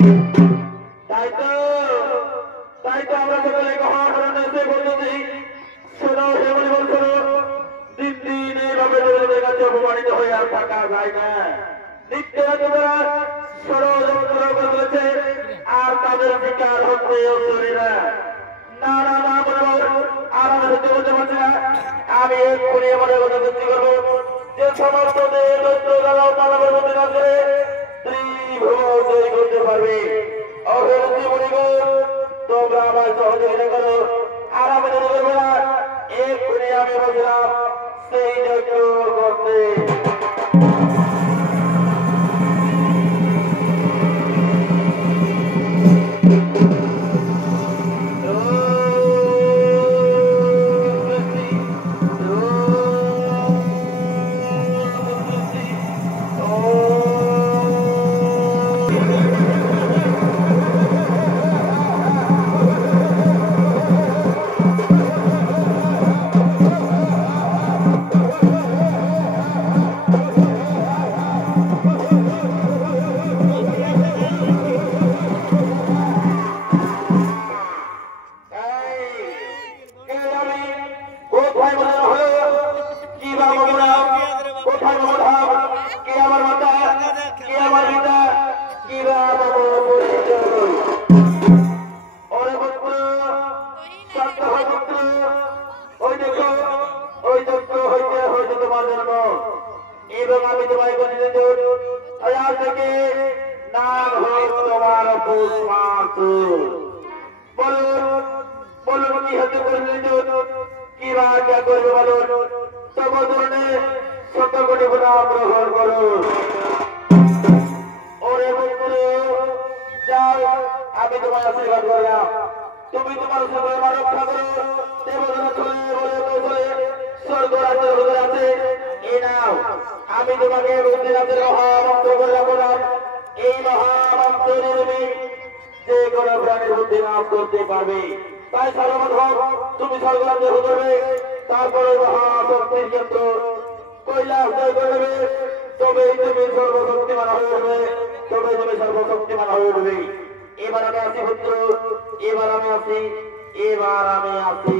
তাই তো তাই তো আমরা সকলে গ্রহণ করে নিতে বলতেছি। শোনো এমনি বলছো, দিন দিন এইভাবে লোকেদের কাছে অপমানিত হয়ে আর থাকা যায় না। নিত্যরা তোমরা ষড়যন্ত্র করেছে আর তাদের শিকার হচ্ছে চলে না। না না না বলবো আর আমি সত্যি বলতে পারছি না। আমি এক্ষুনি মনে কথা সত্যি করবো যে সমস্ত মানবের মধ্যে আছে ত্রিভুবন তৈরি করতে পারবে। অভিরুচি মনিগণ তোমরা আমার সহযোগিতা করো আর আমি যদি করবো না। এক্ষুনি আমি বলছিলাম সেই যজ্ঞ করতে। এবং আমি তোমায় বলে আজ থেকে নাম হোক তোমার বলুন বলুন কি হতে করলে কি রাজা করবে বলুন। তব ধরনের শত কোটি নাম গ্রহণ করুন। ওরে বন্ধু যাও, আমি তোমার আশীর্বাদ করলাম। তুমি তোমার সঙ্গে রক্ষা করো। দেবতারা চলে বলে স্বর্গ রাজ্যের ভিতরে আছে। এই নাও আমি তোমাকে বুদ্ধিরাজের মহামন্ত্র বললাম। এই মহামন্ত্র নিয়ে যে কোনো প্রাণীর বুদ্ধি নাশ করতে পারবে। তাই সর্বপ্রথম তুমি স্বর্গরাজ্যে করবে, তারপরে মহাশক্তির কেন্দ্র কৈলাস জয় করবে। তবেই তুমি সর্বশক্তিমান হয়ে উঠবে, তবে তুমি সর্বশক্তিমান হয়ে উঠবে। এবার আমি আসি পুত্র, এবার আমি আসি, এবার আমি আসি।